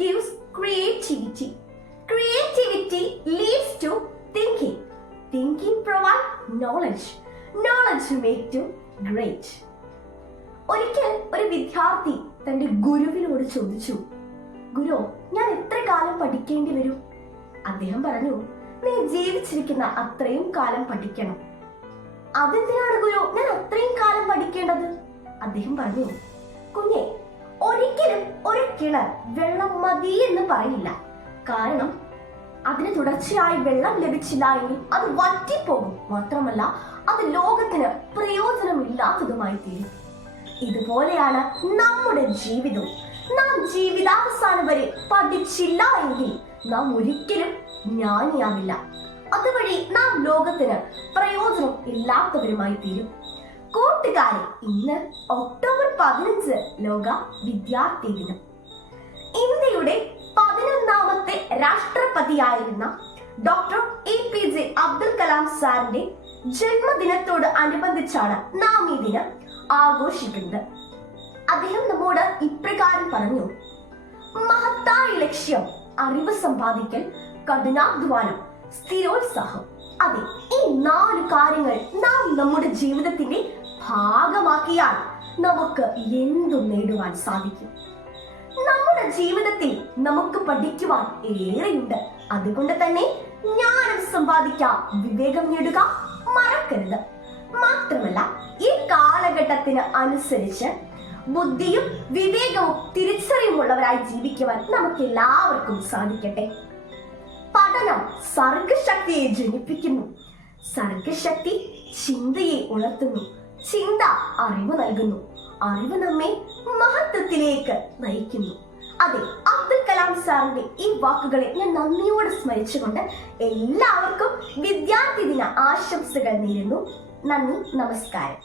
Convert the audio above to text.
gives creativity. Creativity leads to thinking. Thinking provides knowledge. Knowledge makes you great. ഒരിക്കൽ ഒരു വിദ്യാർത്ഥി തന്റെ ഗുരുവിനോട് ചോദിച്ചു, ഗുരു, ഞാൻ എത്ര കാലം പഠിക്കേണ്ടി വരും? അദ്ദേഹം പറഞ്ഞു, നീ ജീവിച്ചിരിക്കുന്ന അത്രയും കാലം പഠിക്കണം. അതെന്തിനാണ് ഗുരു ഞാൻ അത്രയും കാലം പഠിക്കേണ്ടത്? അദ്ദേഹം പറഞ്ഞു, കുഞ്ഞെ, ഒരിക്കലും ഒരു കിണർ വെള്ളം മതി എന്ന് പറയില്ല. കാരണം അതിന് തുടർച്ചയായി വെള്ളം ലഭിച്ചില്ല എങ്കിൽ അത് വറ്റിപ്പോകും. മാത്രമല്ല, അത് ലോകത്തിന് പ്രയോജനമില്ലാത്തതുമായി തീരും. ഇതുപോലെയാണ് നമ്മുടെ ജീവിതവും. നാം ജീവിതാവസാനം വരെ പഠിച്ചില്ല എങ്കിൽ നാം ഒരിക്കലും ജ്ഞാനിയാവില്ല. അതുവഴി നാം ലോകത്തിന് പ്രയോജനം ഇല്ലാത്തവരുമായി തീരും. കൂട്ടുകാരെ, ഇന്ന് ഒക്ടോബർ 15 ലോക വിദ്യാർത്ഥി ദിനം. ഇന്ത്യയുടെ 11ാമത്തെ രാഷ്ട്രപതിയായിരുന്ന ഡോക്ടർ APJ അബ്ദുൽ കലാം സാറിന്റെ ജന്മദിനത്തോട് അനുബന്ധിച്ചാണ് നാം ഈ ദിനം ആഘോഷിക്കുന്നത്. അദ്ദേഹം നമ്മോട് ഇപ്രകാരം പറഞ്ഞു, മഹത്തായ ലക്ഷ്യം, അറിവ് സമ്പാദിക്കൽ, കഠിനാധ്വാനം, സ്ഥിരോത്സാഹം. അതെ, ഈ 4 കാര്യങ്ങൾ നാം നമ്മുടെ ജീവിതത്തിന്റെ ഭാഗമാക്കിയാൽ നമുക്ക് എന്തും നേടുവാൻ സാധിക്കും. നമ്മുടെ ജീവിതത്തിൽ നമുക്ക് പഠിക്കുവാൻ ഏറെയുണ്ട്. അതുകൊണ്ട് തന്നെ ജ്ഞാനം സമ്പാദിക്കാം, വിവേകം നേടുക മറക്കരുത്. മാത്രമല്ല, ഈ കാലഘട്ടത്തിന് അനുസരിച്ച് ബുദ്ധിയും വിവേകവും തിരിച്ചറിവുള്ളവരായി ജീവിക്കുവാൻ നമുക്ക് എല്ലാവർക്കും സാധിക്കട്ടെ. പഠനം സർഗശക്തിയെ ജനിപ്പിക്കുന്നു. സർഗശക്തി ചിന്തയെ ഉണർത്തുന്നു. ചിന്ത അറിവ് നൽകുന്നു. അറിവ് നമ്മെ മഹത്വത്തിലേക്ക് നയിക്കുന്നു. അതെ, അബ്ദുൽ കലാം സാറിന്റെ ഈ വാക്കുകളെ ഞാൻ നന്ദിയോടെ സ്മരിച്ചുകൊണ്ട് എല്ലാവർക്കും വിദ്യാർത്ഥി ദിന ആശംസകൾ നേരുന്നു. നന്ദി, നമസ്കാരം.